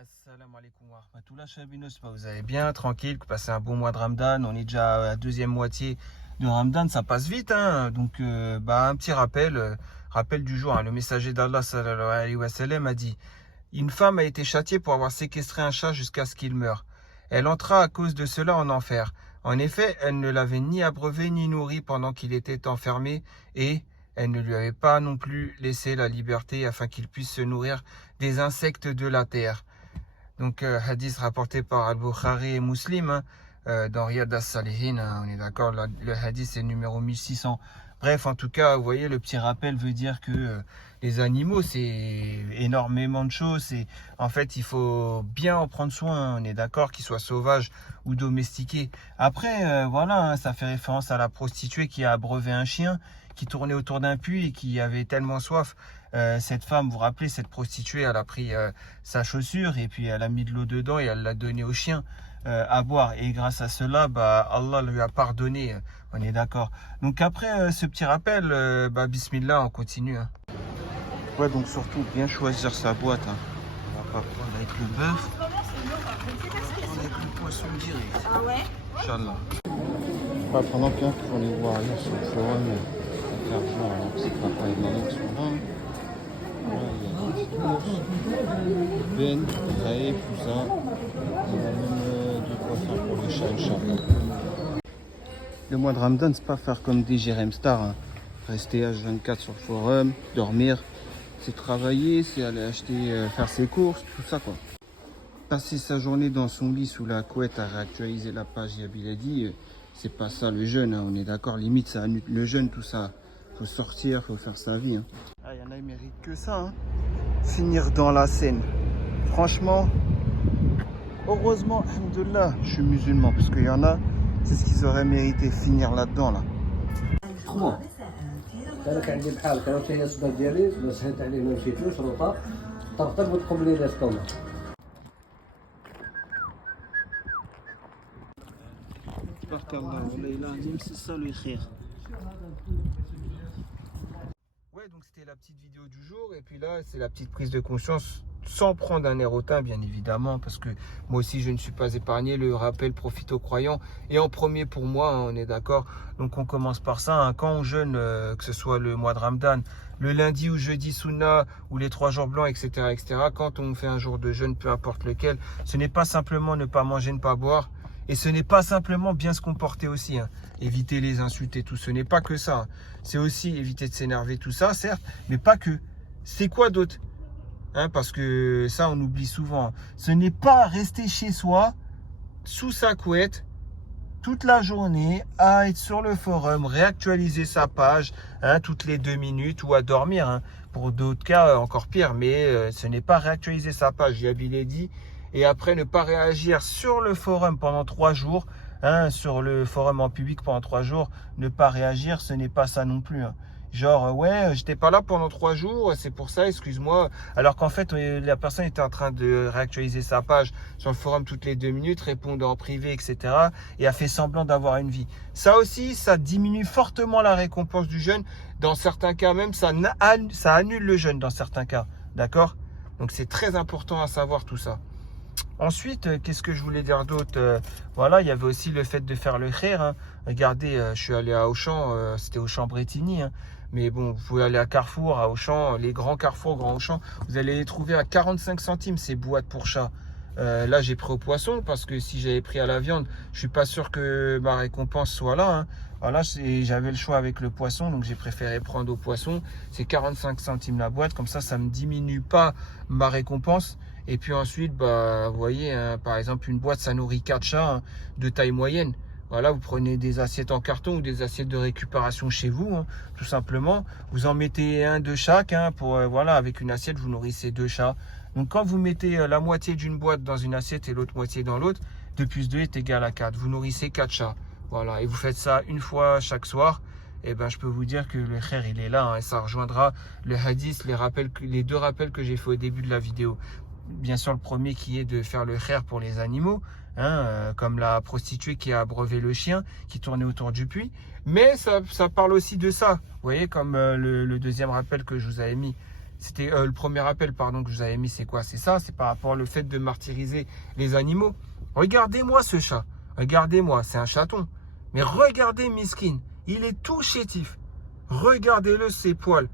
Assalamu alaikum wa rahmatullah, Chabinos. Vous allez bien, tranquille, vous passez un bon mois de Ramadan. On est déjà à la deuxième moitié de Ramadan, ça passe vite. Donc, un petit rappel, rappel du jour. Le messager d'Allah sallallahu alayhi wa sallam a dit: une femme a été châtiée pour avoir séquestré un chat jusqu'à ce qu'il meure. Elle entra à cause de cela en enfer. En effet, elle ne l'avait ni abreuvé ni nourri pendant qu'il était enfermé et elle ne lui avait pas non plus laissé la liberté afin qu'il puisse se nourrir des insectes de la terre. Donc, hadith rapporté par Al-Bukhari et Muslim, dans Riyad as-Salihin, on est d'accord, le hadith c'est le numéro 1600. Bref, en tout cas, vous voyez, le petit rappel veut dire que les animaux, c'est énormément de choses. En fait, il faut bien en prendre soin, on est d'accord, qu'ils soient sauvages ou domestiqués. Après, voilà, ça fait référence à la prostituée qui a abreuvé un chien, qui tournait autour d'un puits et qui avait tellement soif. Cette femme, vous vous rappelez, cette prostituée, elle a pris sa chaussure et puis elle a mis de l'eau dedans et elle l'a donné au chien à boire. Et grâce à cela, Allah lui a pardonné. On est d'accord. Donc après ce petit rappel, bismillah, on continue. Ouais, donc surtout bien choisir sa boîte. On va pas prendre avec le bœuf. On va prendre avec le poisson direct. Ah ouais? Inch'Allah. Pas pendant qu'il y a pour les voir ailleurs sur le forum. L'argent, alors que c'est pas pareil de la sur là. Ben, Raïb, tout ça. On a même de quoi faire pour les chats, Inch'Allah. Le mois de Ramadan, c'est pas faire comme des Jérém Star. Rester H24 sur le forum, dormir. C'est travailler, c'est aller acheter, faire ses courses, tout ça quoi. Passer sa journée dans son lit sous la couette à réactualiser la page Yabiladi, c'est pas ça le jeûne, on est d'accord, limite ça annule le jeûne, tout ça. Faut sortir, faut faire sa vie. Ah, y en a, ils méritent que ça. Finir dans la Seine. Franchement, heureusement, alhamdoulilah, je suis musulman, parce qu'il y en a, c'est ce qu'ils auraient mérité, finir là-dedans là. خمو انا كان عندي بحال كانوا حتى هي الصداع ديالي ما سهلت عليه ما مشيتلوش روطه طرطق وتقوم لي الاستوما تبارك الله والله العظيم c'est ça le khir. Ouais, donc c'était la petite vidéo du jour et puis là c'est la petite prise de conscience sans prendre un air hautain bien évidemment parce que moi aussi je ne suis pas épargné, le rappel profite aux croyants et en premier pour moi, on est d'accord. Donc on commence par ça, quand on jeûne, que ce soit le mois de Ramadan, le lundi ou jeudi Sunna ou les 3 jours blancs, etc., quand on fait un jour de jeûne, peu importe lequel, ce n'est pas simplement ne pas manger, ne pas boire. Et ce n'est pas simplement bien se comporter aussi, éviter les insultes et tout, ce n'est pas que ça. C'est aussi éviter de s'énerver, tout ça, certes, mais pas que. C'est quoi d'autre? Parce que ça, on oublie souvent. Ce n'est pas rester chez soi, sous sa couette, toute la journée, à être sur le forum, réactualiser sa page, toutes les 2 minutes, ou à dormir. Pour d'autres cas, encore pire, mais ce n'est pas réactualiser sa page, Yabiladi. Et après ne pas réagir sur le forum pendant 3 jours, sur le forum en public pendant 3 jours, ne pas réagir, ce n'est pas ça non plus. Genre, ouais, j'étais pas là pendant 3 jours, c'est pour ça, excuse-moi. Alors qu'en fait, la personne était en train de réactualiser sa page sur le forum toutes les 2 minutes, répondre en privé, etc. Et a fait semblant d'avoir une vie. Ça aussi, ça diminue fortement la récompense du jeûne. Dans certains cas même, ça annule le jeûne dans certains cas. D'accord? Donc c'est très important à savoir tout ça. Ensuite, qu'est-ce que je voulais dire d'autre? Voilà, il y avait aussi le fait de faire le khir. Regardez, je suis allé à Auchan, c'était Auchan Bretigny. Mais bon, vous pouvez aller à Carrefour, à Auchan, les grands Carrefour, grands Auchan. Vous allez les trouver à 45 centimes, ces boîtes pour chat. Là, j'ai pris au poisson parce que si j'avais pris à la viande, je suis pas sûr que ma récompense soit là. Voilà, j'avais le choix avec le poisson, donc j'ai préféré prendre au poisson. C'est 45 centimes la boîte, comme ça me diminue pas ma récompense. Et puis ensuite, vous voyez, par exemple, une boîte, ça nourrit 4 chats de taille moyenne. Voilà, vous prenez des assiettes en carton ou des assiettes de récupération chez vous, tout simplement. Vous en mettez un de chaque, pour voilà, avec une assiette, vous nourrissez 2 chats. Donc quand vous mettez la moitié d'une boîte dans une assiette et l'autre moitié dans l'autre, 2 plus 2 est égal à 4. Vous nourrissez 4 chats. Voilà, et vous faites ça une fois chaque soir. Et je peux vous dire que le khir, il est là, et ça rejoindra le hadith, les 2 rappels que j'ai fait au début de la vidéo. Bien sûr, le premier qui est de faire le khir pour les animaux, comme la prostituée qui a abreuvé le chien qui tournait autour du puits. Mais ça parle aussi de ça. Vous voyez, comme le deuxième rappel que je vous avais mis. C'était le premier appel, pardon, que je vous avais mis, c'est quoi? C'est ça, c'est par rapport au fait de martyriser les animaux. Regardez-moi ce chat. Regardez-moi, c'est un chaton. Mais regardez Miskin, il est tout chétif. Regardez-le, ses poils.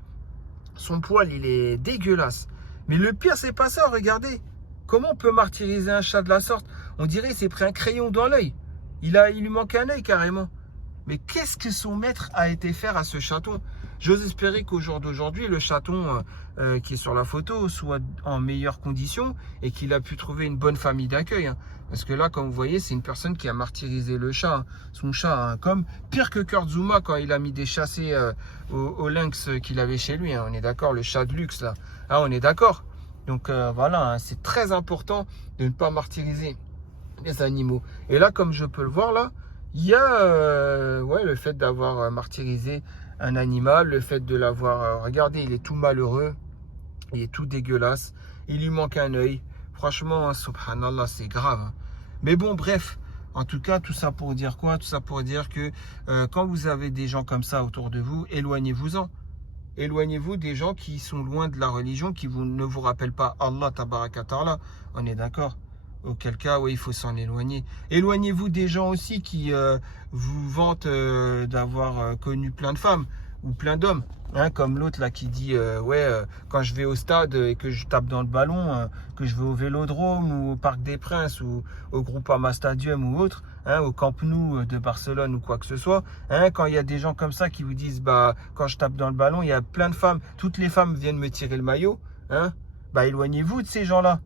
Son poil, il est dégueulasse. Mais le pire, c'est pas ça, regardez. Comment on peut martyriser un chat de la sorte? On dirait qu'il s'est pris un crayon dans l'œil. Il lui manque un œil carrément. Mais qu'est-ce que son maître a été faire à ce chaton? J'ose espérer qu'au jour d'aujourd'hui, le chaton qui est sur la photo soit en meilleures conditions et qu'il a pu trouver une bonne famille d'accueil. Hein. Parce que là, comme vous voyez, c'est une personne qui a martyrisé le chat, hein, son chat, hein, comme pire que Kurt Zouma quand il a mis des chassés au lynx qu'il avait chez lui. Hein. On est d'accord, le chat de luxe là. Ah, on est d'accord. Donc voilà, hein, c'est très important de ne pas martyriser les animaux. Et là, comme je peux le voir là, il y a ouais, le fait d'avoir martyrisé un animal, le fait de l'avoir... regardez, il est tout malheureux, il est tout dégueulasse, il lui manque un œil. Franchement, hein, subhanallah, c'est grave. Hein. Mais bon, bref, en tout cas, tout ça pour dire quoi? Tout ça pour dire que quand vous avez des gens comme ça autour de vous, éloignez-vous-en. Éloignez-vous des gens qui sont loin de la religion, qui ne vous rappellent pas Allah tabaraka ta'ala. On est d'accord? Auquel cas, oui, il faut s'en éloigner. Éloignez-vous des gens aussi qui vous vantent d'avoir connu plein de femmes ou plein d'hommes. Hein, comme l'autre là qui dit quand je vais au stade et que je tape dans le ballon, que je vais au Vélodrome ou au Parc des Princes ou au Groupama Stadium ou autre, hein, au Camp Nou de Barcelone ou quoi que ce soit, hein, quand il y a des gens comme ça qui vous disent bah quand je tape dans le ballon, il y a plein de femmes, toutes les femmes viennent me tirer le maillot, hein, bah éloignez-vous de ces gens-là.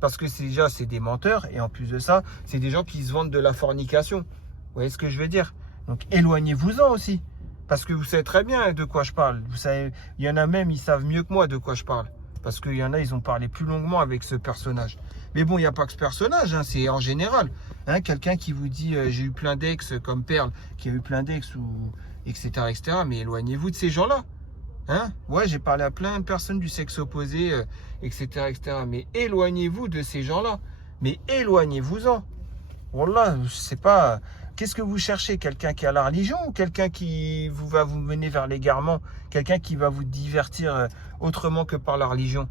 Parce que déjà, c'est des menteurs. Et en plus de ça, c'est des gens qui se vendent de la fornication. Vous voyez ce que je veux dire? Donc, éloignez-vous-en aussi. Parce que vous savez très bien de quoi je parle. Vous savez, il y en a même, ils savent mieux que moi de quoi je parle. Parce qu'il y en a, ils ont parlé plus longuement avec ce personnage. Mais bon, il n'y a pas que ce personnage. Hein, c'est en général. Hein, quelqu'un qui vous dit, j'ai eu plein d'ex comme Perle, qui a eu plein d'ex, ou etc., etc. Mais éloignez-vous de ces gens-là. Hein? Ouais, j'ai parlé à plein de personnes du sexe opposé, etc., etc. Mais éloignez-vous de ces gens-là. Mais éloignez-vous-en. Wallah, je sais pas. Qu'est-ce que vous cherchez? Quelqu'un qui a la religion ou quelqu'un qui va vous mener vers l'égarement? Quelqu'un qui va vous divertir autrement que par la religion?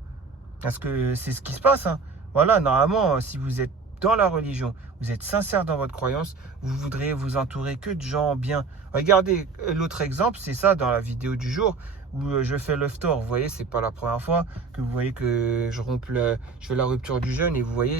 Parce que c'est ce qui se passe. Hein. Voilà, normalement, si vous êtes dans la religion, vous êtes sincère dans votre croyance, vous voudriez vous entourer que de gens bien. Regardez, l'autre exemple, c'est ça dans la vidéo du jour où je fais l'iftar. Vous voyez, c'est pas la première fois que vous voyez que je fais la rupture du jeûne et vous voyez,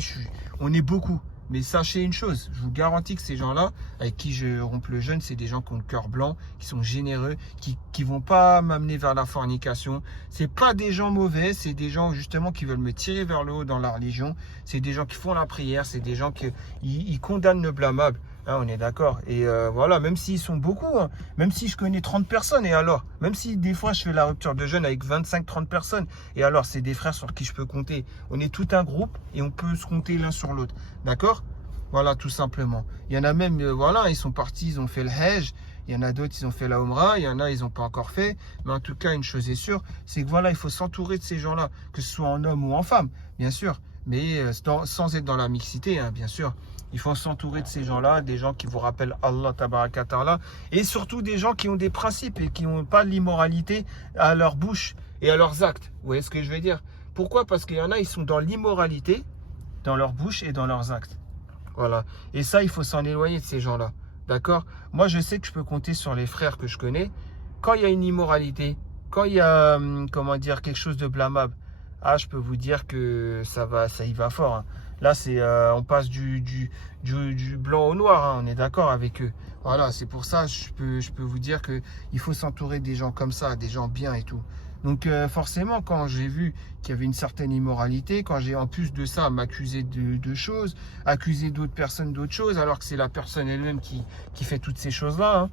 on est beaucoup. Mais sachez une chose, je vous garantis que ces gens-là, avec qui je rompe le jeûne, c'est des gens qui ont le cœur blanc, qui sont généreux, qui vont pas m'amener vers la fornication. C'est pas des gens mauvais, c'est des gens justement qui veulent me tirer vers le haut dans la religion. C'est des gens qui font la prière, c'est des gens qui ils condamnent le blâmable. Hein, on est d'accord. Et voilà, même s'ils sont beaucoup, hein, même si je connais 30 personnes, et alors, même si des fois je fais la rupture de jeûne avec 25-30 personnes, et alors c'est des frères sur qui je peux compter. On est tout un groupe et on peut se compter l'un sur l'autre. D'accord? Voilà, tout simplement. Il y en a même, voilà, ils sont partis, ils ont fait le Hajj. Il y en a d'autres, ils ont fait la Umrah. Il y en a, ils n'ont pas encore fait. Mais en tout cas, une chose est sûre, c'est que voilà, il faut s'entourer de ces gens-là, que ce soit en homme ou en femme, bien sûr. Mais sans être dans la mixité, hein, bien sûr. Il faut s'entourer de ces gens-là, des gens qui vous rappellent Allah tabaraka ta'ala, et surtout des gens qui ont des principes et qui n'ont pas l'immoralité à leur bouche et à leurs actes. Vous voyez ce que je veux dire? Pourquoi? Parce qu'il y en a, ils sont dans l'immoralité, dans leur bouche et dans leurs actes. Voilà. Et ça, il faut s'en éloigner de ces gens-là. D'accord? Moi, je sais que je peux compter sur les frères que je connais. Quand il y a une immoralité, quand il y a, comment dire, quelque chose de blâmable, ah, je peux vous dire que ça y va fort. Hein. Là, on passe du blanc au noir. Hein. On est d'accord avec eux. Voilà, c'est pour ça, je peux vous dire qu'il faut s'entourer des gens comme ça, des gens bien et tout. Donc forcément, quand j'ai vu qu'il y avait une certaine immoralité, quand j'ai en plus de ça m'accusé de choses, accusé d'autres personnes d'autres choses, alors que c'est la personne elle-même qui fait toutes ces choses-là, hein,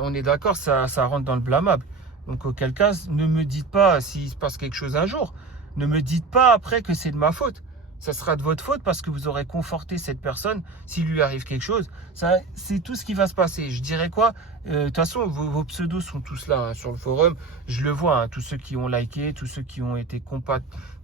on est d'accord, ça rentre dans le blâmable. Donc auquel cas, ne me dites pas s'il se passe quelque chose un jour, ne me dites pas après que c'est de ma faute. Ça sera de votre faute parce que vous aurez conforté cette personne. S'il lui arrive quelque chose, c'est tout ce qui va se passer. Je dirais quoi? De toute façon, vos pseudos sont tous là hein, sur le forum. Je le vois, hein, tous ceux qui ont liké, tous ceux qui ont été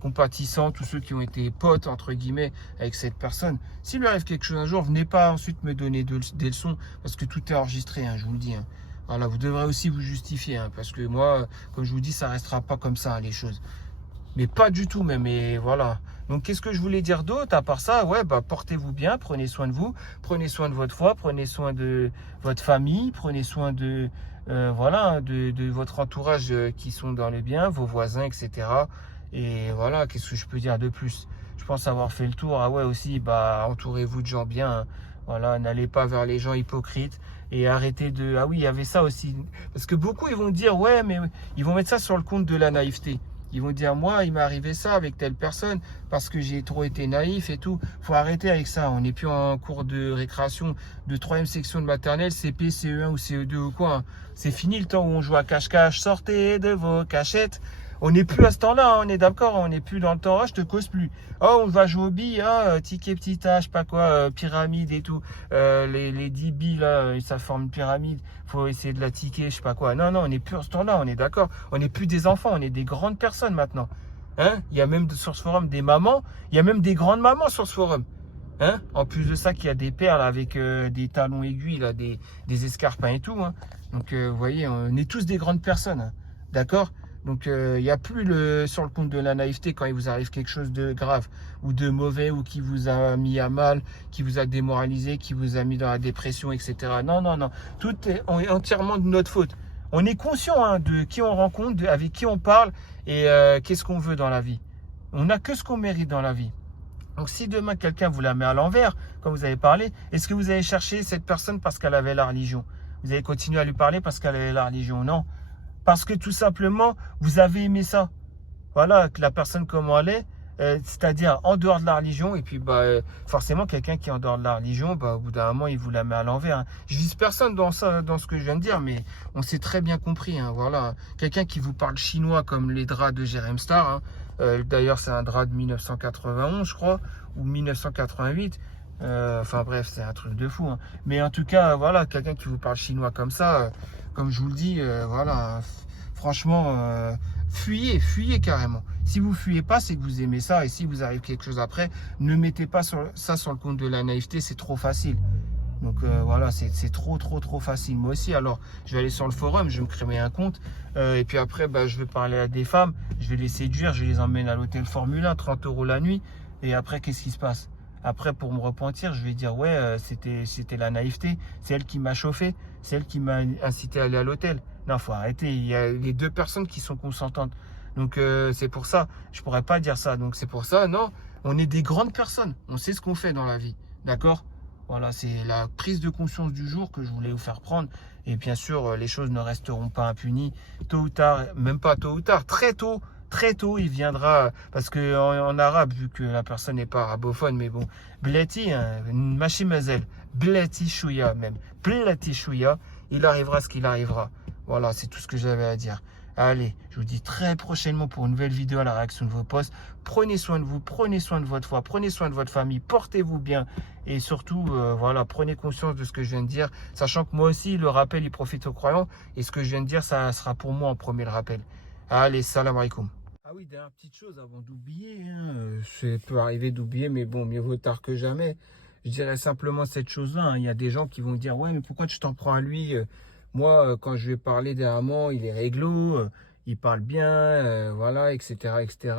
compatissants, tous ceux qui ont été potes, entre guillemets, avec cette personne. S'il lui arrive quelque chose un jour, venez pas ensuite me donner des leçons parce que tout est enregistré, hein, je vous le dis. Hein. Voilà, vous devrez aussi vous justifier, hein, parce que moi, comme je vous dis, ça restera pas comme ça, hein, les choses. Mais pas du tout même, et voilà. Donc qu'est-ce que je voulais dire d'autre à part ça? Ouais, bah portez-vous bien, prenez soin de vous, prenez soin de votre foi, prenez soin de votre famille, prenez soin de voilà, de votre entourage qui sont dans le bien, vos voisins, etc. Et voilà, qu'est-ce que je peux dire de plus? Je pense avoir fait le tour. Ah ouais aussi, bah entourez-vous de gens bien, hein. Voilà, n'allez pas vers les gens hypocrites et arrêtez de. Ah oui, il y avait ça aussi. Parce que beaucoup ils vont dire ouais, mais ils vont mettre ça sur le compte de la naïveté. Ils vont dire, moi, il m'est arrivé ça avec telle personne parce que j'ai trop été naïf et tout. Faut arrêter avec ça. On n'est plus en cours de récréation de 3e section de maternelle, CP, CE1 ou CE2 ou quoi, hein. C'est fini le temps où on joue à cache-cache. Sortez de vos cachettes. On n'est plus à ce temps-là, hein, on est d'accord. On n'est plus dans le temps. Ah, je te cause plus. Oh, on va jouer aux billes. Ah, ticket petit A, je sais pas quoi, pyramide et tout. Les 10 billes, là, ça forme une pyramide. Faut essayer de la ticker, je sais pas quoi. Non, non, on n'est plus à ce temps-là, on est d'accord. On n'est plus des enfants, on est des grandes personnes maintenant. Hein? Il y a même sur ce forum des mamans. Il y a même des grandes mamans sur ce forum. Hein? En plus de ça, qu'il y a des perles avec des talons aiguilles, là, des escarpins et tout, hein. Donc, vous voyez, on est tous des grandes personnes. Hein. D'accord? Donc, il n'y a plus sur le compte de la naïveté quand il vous arrive quelque chose de grave ou de mauvais ou qui vous a mis à mal, qui vous a démoralisé, qui vous a mis dans la dépression, etc. Non, non, non. Tout est entièrement de notre faute. On est conscient, hein, de qui on rencontre, avec qui on parle et qu'est-ce qu'on veut dans la vie. On n'a que ce qu'on mérite dans la vie. Donc, si demain quelqu'un vous la met à l'envers, comme vous avez parlé, est-ce que vous allez chercher cette personne parce qu'elle avait la religion? Vous allez continuer à lui parler parce qu'elle avait la religion? Non. Parce que tout simplement, vous avez aimé ça. Voilà, que la personne comment elle est, c'est-à-dire en dehors de la religion. Et puis, bah, forcément, quelqu'un qui est en dehors de la religion, bah, au bout d'un moment, il vous la met à l'envers, hein. Je vise personne dans ça, dans ce que je viens de dire, mais on s'est très bien compris, hein, voilà. Quelqu'un qui vous parle chinois comme les draps de Jérém Star, hein. D'ailleurs, c'est un drap de 1991, je crois, ou 1988. Enfin bref, c'est un truc de fou, hein. Mais en tout cas, voilà, quelqu'un qui vous parle chinois comme ça, comme je vous le dis, voilà, franchement, fuyez, fuyez carrément. Si vous fuyez pas, c'est que vous aimez ça. Et si vous arrive quelque chose après, ne mettez pas ça sur le compte de la naïveté, c'est trop facile. Donc voilà, c'est trop facile. Moi aussi, alors je vais aller sur le forum, je vais me créer un compte. Et puis après, bah, je vais parler à des femmes, je vais les séduire, je les emmène à l'hôtel Formule 1, 30 € la nuit. Et après, qu'est-ce qui se passe? Après, pour me repentir, je vais dire, ouais, c'était la naïveté. C'est elle qui m'a chauffé, c'est elle qui m'a incité à aller à l'hôtel. Non, faut arrêter. Il y a les deux personnes qui sont consentantes. Donc c'est pour ça, je pourrais pas dire ça. Donc c'est pour ça, non, on est des grandes personnes. On sait ce qu'on fait dans la vie. D'accord? Voilà, c'est la prise de conscience du jour que je voulais vous faire prendre. Et bien sûr, les choses ne resteront pas impunies. Tôt ou tard, même pas tôt ou tard, très tôt, il viendra. Parce que en arabe, vu que la personne n'est pas arabophone, mais bon, Bleti, Machi Mazel, Bleti Chouya même, Bleti Chouya, il arrivera ce qu'il arrivera. Voilà, c'est tout ce que j'avais à dire. Allez, je vous dis très prochainement pour une nouvelle vidéo à la réaction de vos posts. Prenez soin de vous, prenez soin de votre foi, prenez soin de votre famille, portez-vous bien. Et surtout, voilà, prenez conscience de ce que je viens de dire. Sachant que moi aussi, le rappel, il profite aux croyants. Et ce que je viens de dire, ça sera pour moi en premier le rappel. Allez, salam alaikum. Ah oui, dernière petite chose avant d'oublier. Hein, ça peut arriver d'oublier, mais bon, mieux vaut tard que jamais. Je dirais simplement cette chose-là, hein. Il y a des gens qui vont dire, ouais, mais pourquoi tu t'en prends à lui? Moi, quand je vais parler dernièrement, il est réglo, il parle bien, voilà, etc., etc.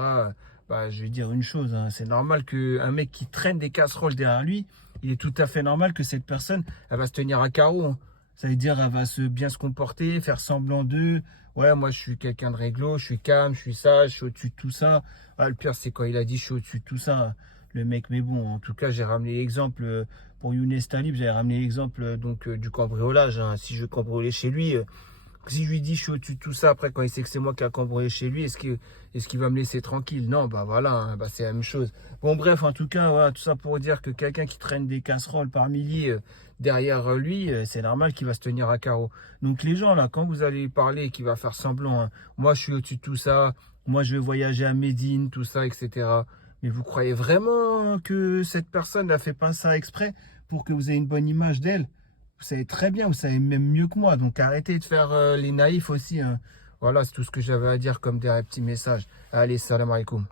Bah, je vais dire une chose, hein, c'est normal qu'un mec qui traîne des casseroles derrière lui, il est tout à fait normal que cette personne, elle va se tenir à carreau, hein. Ça veut dire, elle va bien se comporter, faire semblant d'eux. Ouais, moi, je suis quelqu'un de réglo, je suis calme, je suis sage, je suis au-dessus de tout ça. Ah, le pire, c'est quand il a dit, je suis au-dessus de tout ça, le mec. Mais bon, en tout cas, j'ai ramené l'exemple pour Younes Talib, j'avais ramené l'exemple du cambriolage, hein. Si je cambriolais chez lui, si je lui dis je suis au-dessus de tout ça, après quand il sait que c'est moi qui a cambriolé chez lui, est-ce qu'il va me laisser tranquille? Non, bah voilà, hein, bah c'est la même chose. Bon bref, en tout cas, voilà, tout ça pour dire que quelqu'un qui traîne des casseroles par milliers derrière lui, c'est normal qu'il va se tenir à carreau. Donc les gens là, quand vous allez parler, qui va faire semblant, hein, moi je suis au-dessus de tout ça, moi je vais voyager à Médine, tout ça, etc. Mais vous croyez vraiment que cette personne n'a fait pas ça exprès pour que vous ayez une bonne image d'elle? Vous savez très bien, vous savez même mieux que moi. Donc arrêtez de faire les naïfs aussi, hein. Voilà, c'est tout ce que j'avais à dire comme dernier petit message. Allez, salam alaikum.